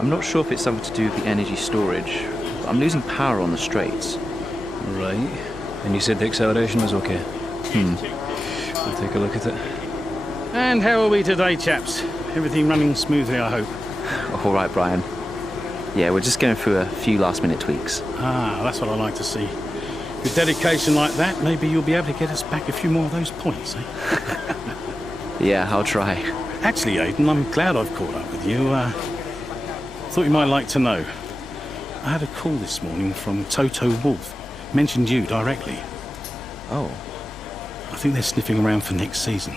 I'm not sure if it's something to do with the energy storage. I'm losing power on the straights. Right. And you said the acceleration was okay? We'll take a look at it. And how are we today, chaps? Everything running smoothly, I hope. All right, Brian. Yeah, we're just going through a few last-minute tweaks. Ah, that's what I like to see. With dedication like that, maybe you'll be able to get us back a few more of those points, eh? Yeah, I'll try. Actually, Aiden, I'm glad I've caught up with you. Thought you might like to know. I had a call this morning from Toto Wolff. Mentioned you directly. Oh. I think they're sniffing around for next season.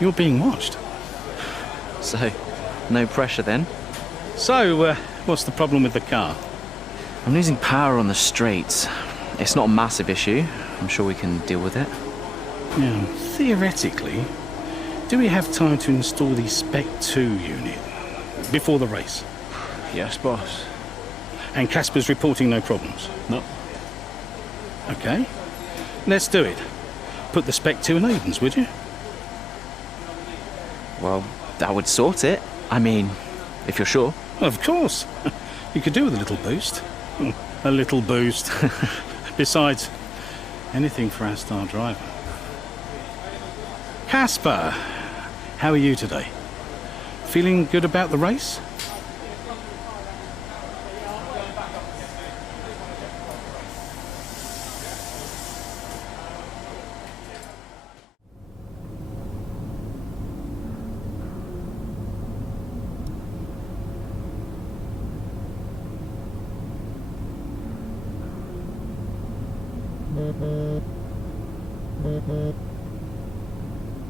You're being watched. So, no pressure then? So, what's the problem with the car? I'm losing power on the straights. It's not a massive issue. I'm sure we can deal with it. Now, theoretically, do we have time to install the Spec 2 unit before the race? Yes, boss. And Casper's reporting no problems? No. Okay. Let's do it. Put the Spec 2 in Aiden's, would you? Well, that would sort it. I mean, if you're sure. Of course. You could do with a little boost. A little boost. Besides, anything for our star driver. Casper, how are you today? Feeling good about the race?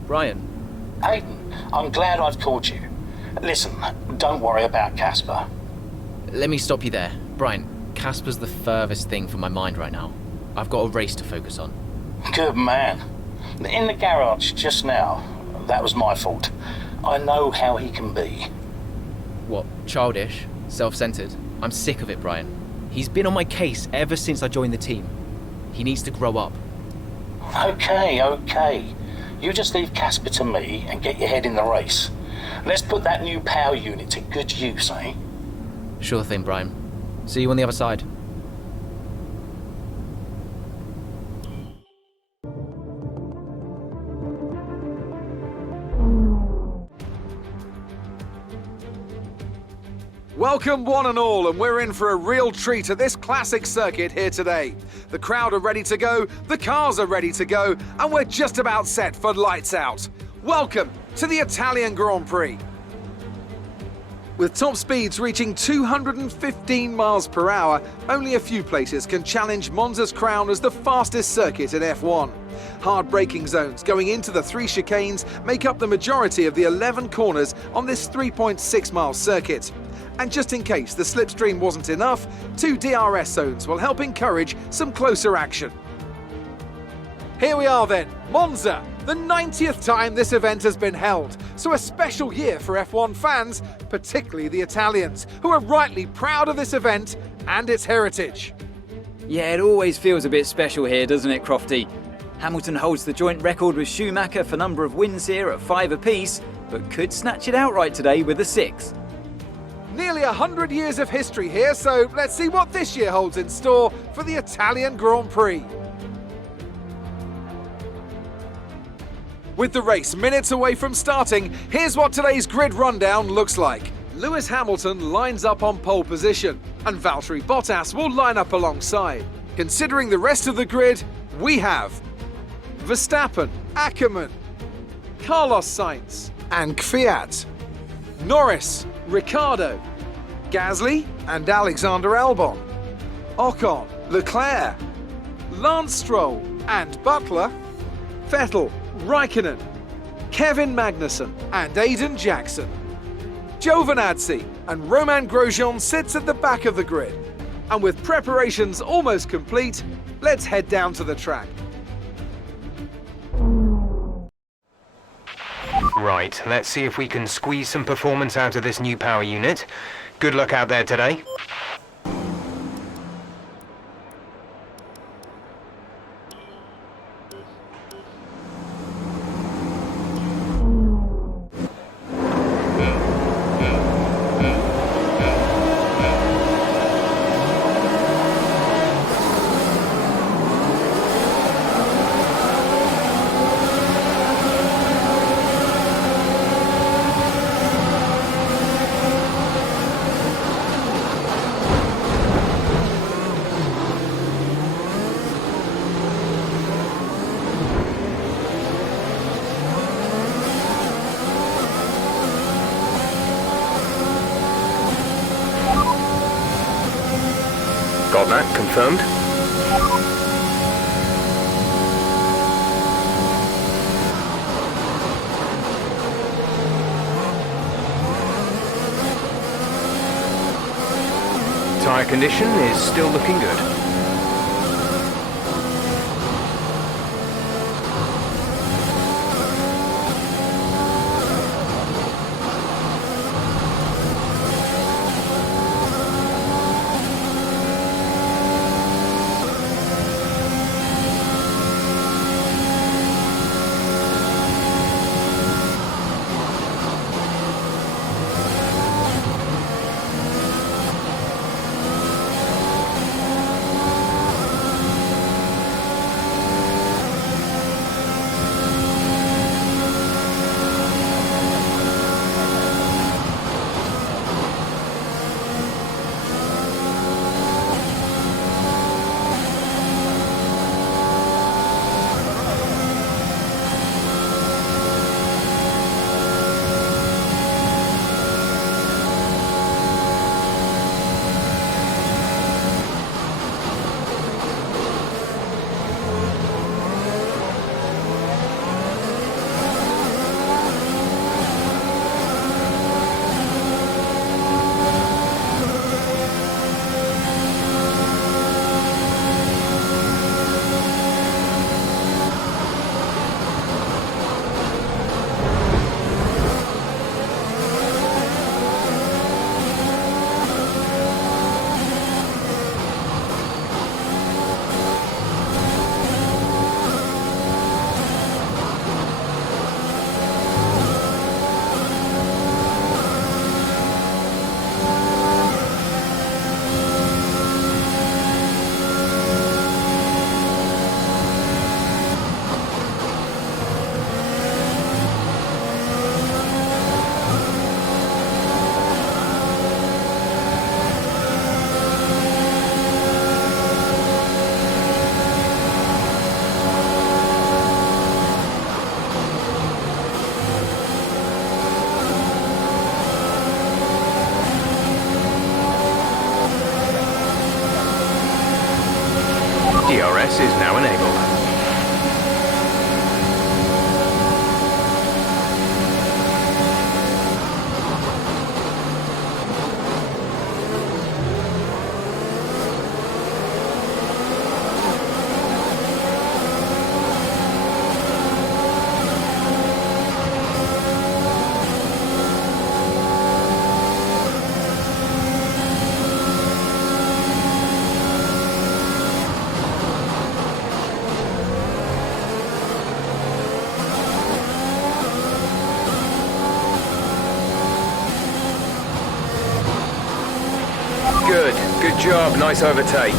Brian. Aiden, I'm glad I've called you. Listen, don't worry about Casper. Let me stop you there. Brian, Casper's the furthest thing from my mind right now. I've got a race to focus on. Good man. In the garage just now, that was my fault. I know how he can be. What, childish? Self-centered? I'm sick of it, Brian. He's been on my case ever since I joined the team. He needs to grow up. Okay. You just leave Casper to me and get your head in the race. Let's put that new power unit to good use, eh? Sure thing, Brian. See you on the other side. Welcome one and all, and we're in for a real treat at this classic circuit here today. The crowd are ready to go, the cars are ready to go, and we're just about set for lights out. Welcome to the Italian Grand Prix. With top speeds reaching 215 miles per hour, only a few places can challenge Monza's crown as the fastest circuit in F1. Hard braking zones going into the 3 chicanes make up the majority of the 11 corners on this 3.6-mile circuit. And just in case the slipstream wasn't enough, 2 DRS zones will help encourage some closer action. Here we are then, Monza, the 90th time this event has been held, so a special year for F1 fans, particularly the Italians, who are rightly proud of this event and its heritage. Yeah, it always feels a bit special here, doesn't it, Crofty? Hamilton holds the joint record with Schumacher for number of wins here at 5 apiece, but could snatch it outright today with a 6. Nearly 100 years of history here, so let's see what this year holds in store for the Italian Grand Prix. With the race minutes away from starting, here's what today's grid rundown looks like. Lewis Hamilton lines up on pole position, and Valtteri Bottas will line up alongside. Considering the rest of the grid, we have Verstappen, Akkerman, Carlos Sainz, and Kvyat, Norris, Ricciardo, Gasly and Alexander Albon, Ocon, Leclerc, Lance Stroll and Butler, Vettel, Raikkonen, Kevin Magnussen and Aiden Jackson. Giovinazzi and Romain Grosjean sits at the back of the grid. And with preparations almost complete, let's head down to the track. Right, let's see if we can squeeze some performance out of this new power unit. Good luck out there today. Got that, confirmed. Tyre condition is still looking good. DRS is now enabled. Good job, nice overtake.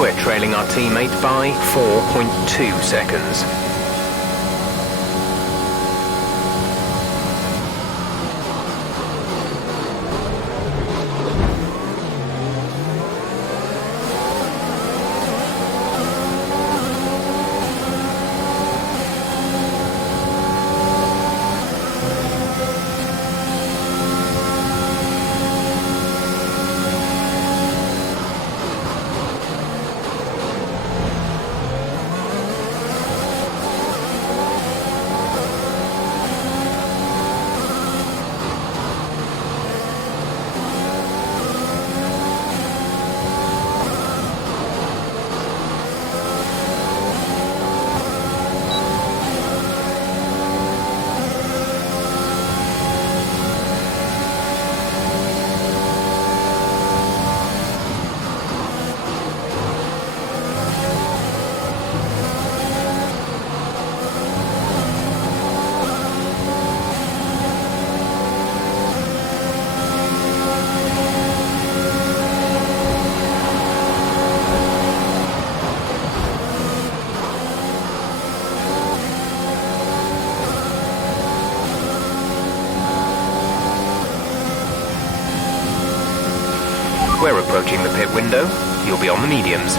We're trailing our teammate by 4.2 seconds. We're approaching the pit window. You'll be on the mediums.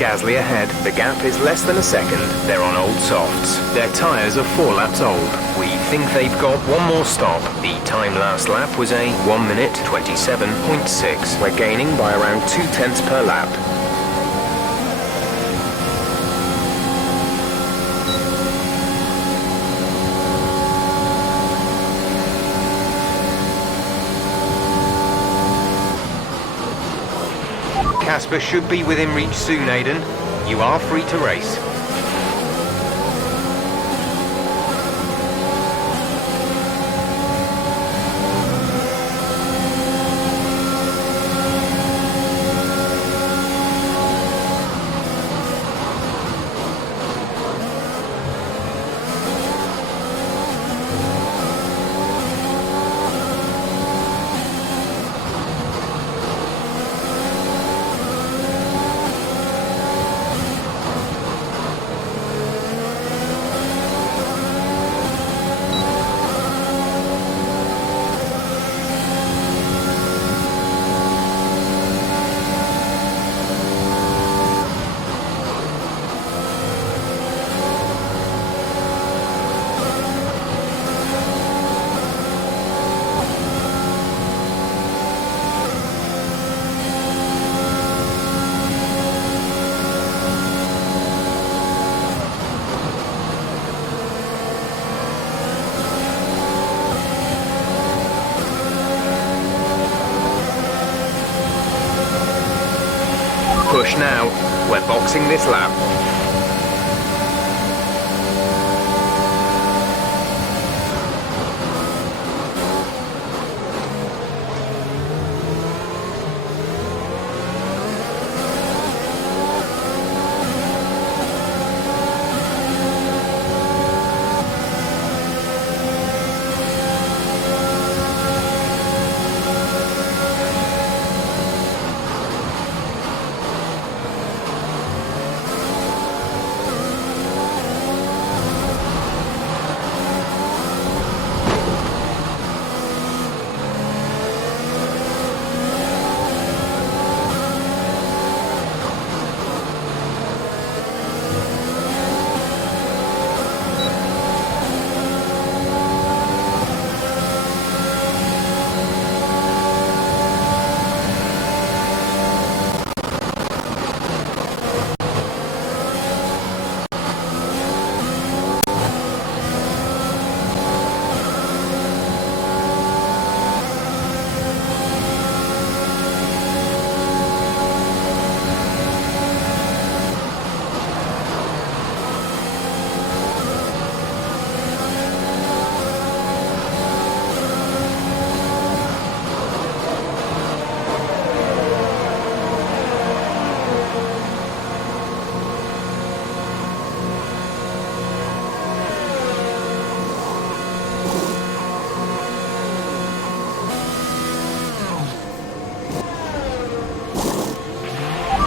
Gasly ahead. The gap is less than a second. They're on old softs. Their tyres are 4 laps old. We think they've got one more stop. The time last lap was a 1 minute 27.6. We're gaining by around 0.2 per lap. Casper should be within reach soon, Aiden. You are free to race. Push now. We're boxing this lap.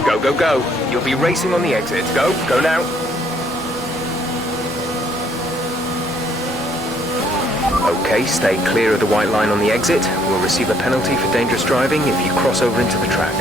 Go, go, go. You'll be racing on the exit. Go, go now. Okay, stay clear of the white line on the exit. We'll receive a penalty for dangerous driving if you cross over into the track.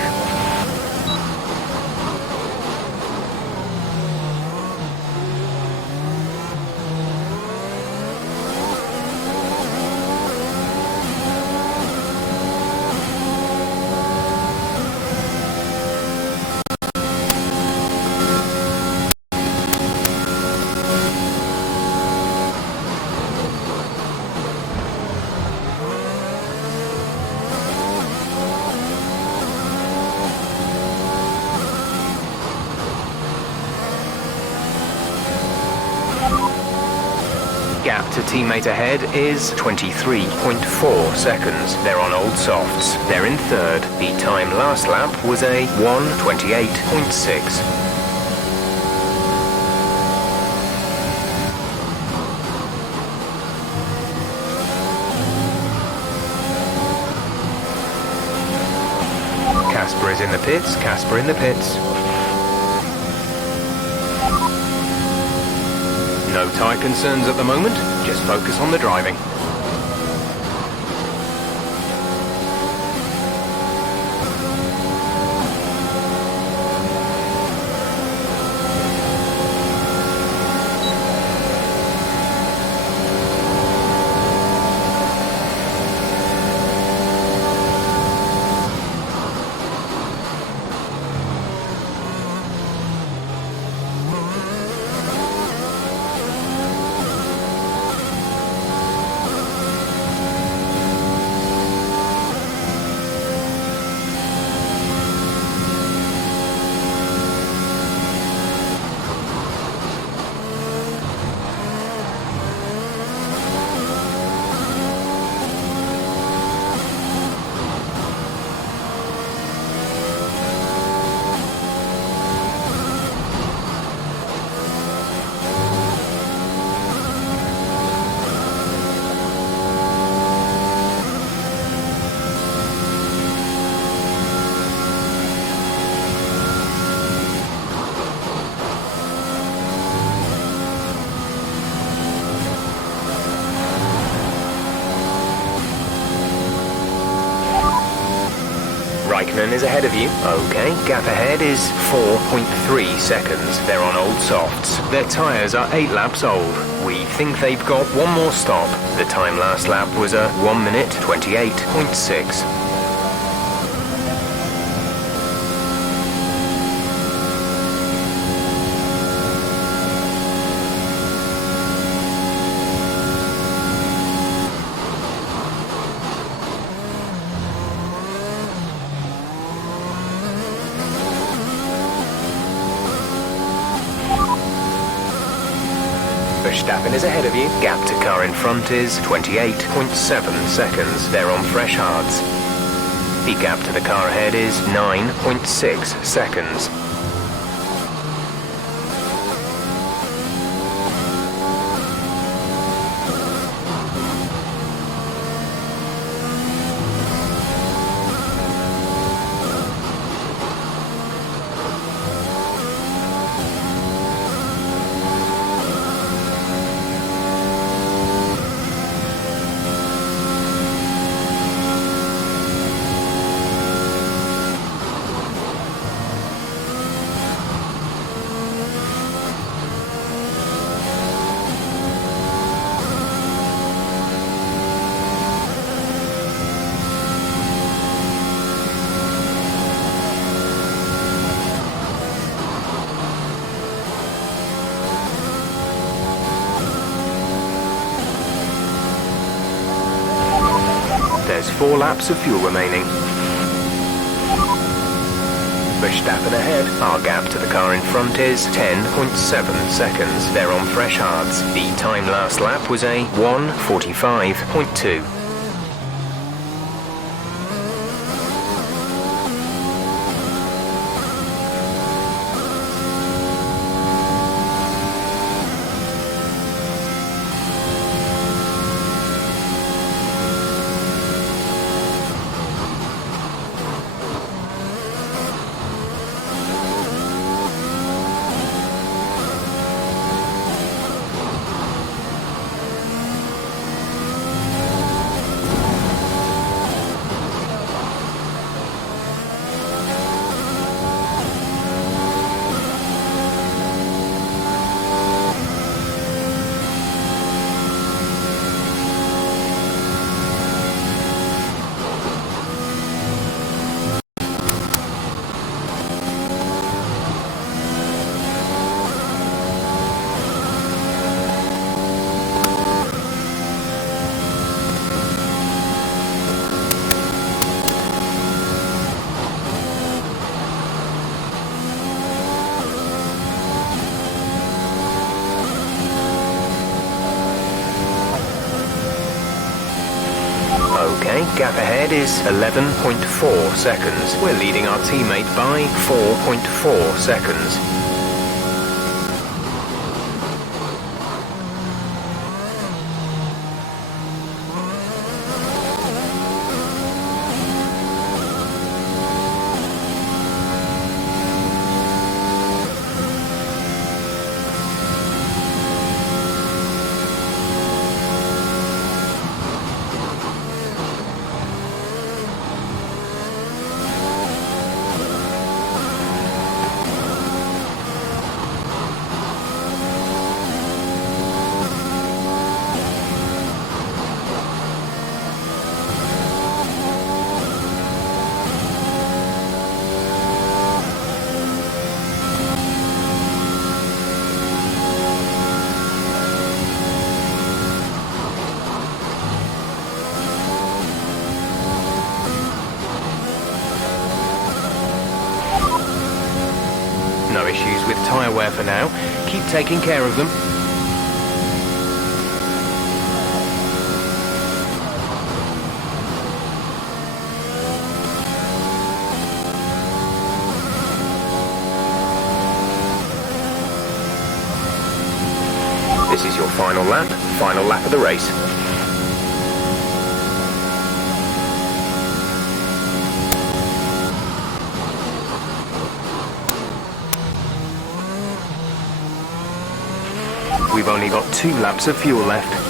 to teammate ahead is 23.4 seconds. They're on old softs. They're in third. The time last lap was a 1:28.6. Casper is in the pits. Casper in the pits. No tyre concerns at the moment, just focus on the driving. Is ahead of you. Okay, gap ahead is 4.3 seconds. They're on old softs. Their tyres are 8 laps old. We think they've got one more stop. The time last lap was a 1:28.6. Verstappen is ahead of you. Gap to car in front is 28.7 seconds. They're on fresh hards. The gap to the car ahead is 9.6 seconds. There's 4 laps of fuel remaining. Verstappen ahead. Our gap to the car in front is 10.7 seconds. They're on fresh hards. The time last lap was a 1:45.2. Okay, gap ahead is 11.4 seconds. We're leading our teammate by 4.4 seconds. No issues with tyre wear for now. Keep taking care of them. This is your final lap of the race. We've only got 2 laps of fuel left.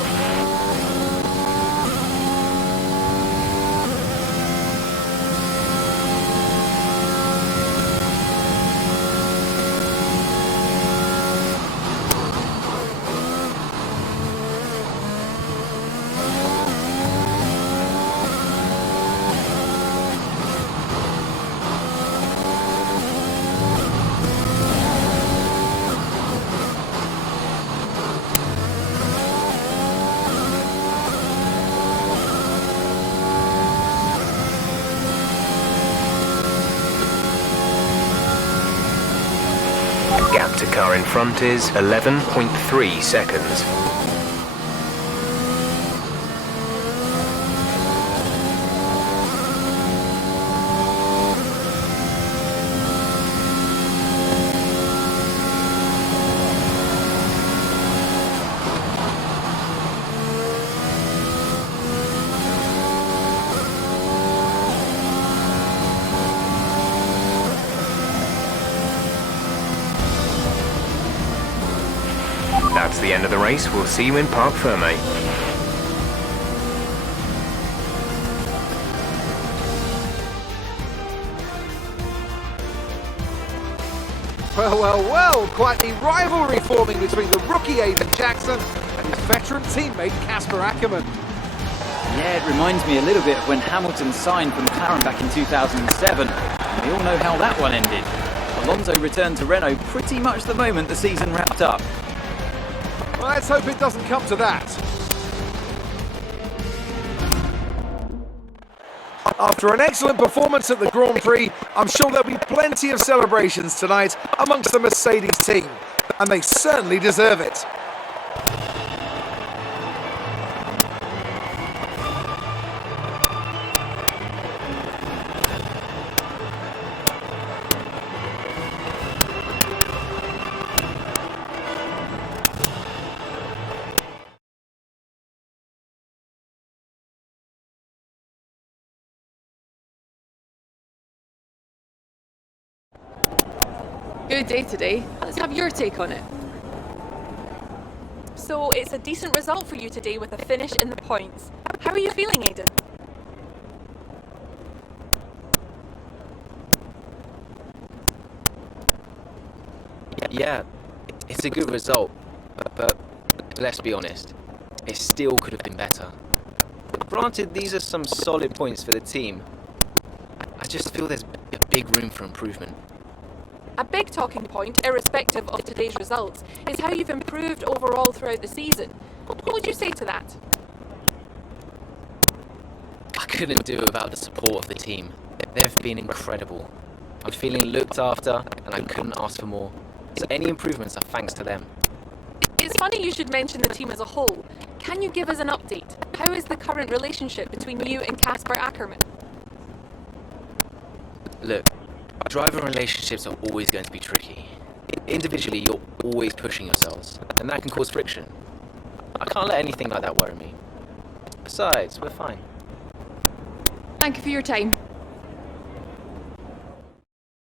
Gap to car in front is 11.3 seconds. That's the end of the race. We'll see you in Parc Fermé. Well, well, well, quite the rivalry forming between the rookie Aiden Jackson and his veteran teammate Casper Akkerman. Yeah, it reminds me a little bit of when Hamilton signed for McLaren back in 2007. We all know how that one ended. Alonso returned to Renault pretty much the moment the season wrapped up. Well, let's hope it doesn't come to that. After an excellent performance at the Grand Prix, I'm sure there'll be plenty of celebrations tonight amongst the Mercedes team, and they certainly deserve it. Good day today. Let's have your take on it. So it's a decent result for you today with a finish in the points. How are you feeling, Aiden? Yeah, it's a good result, but let's be honest, it still could have been better. Granted, these are some solid points for the team. I just feel there's a big room for improvement. A big talking point, irrespective of today's results, is how you've improved overall throughout the season. What would you say to that? I couldn't do it without the support of the team. They've been incredible. I'm feeling looked after, and I couldn't ask for more. So any improvements are thanks to them. It's funny you should mention the team as a whole. can you give us an update? How is the current relationship between you and Casper Akkerman? Look, driver relationships are always going to be tricky. Individually, you're always pushing yourselves, and that can cause friction. I can't let anything like that worry me. Besides, we're fine. Thank you for your time.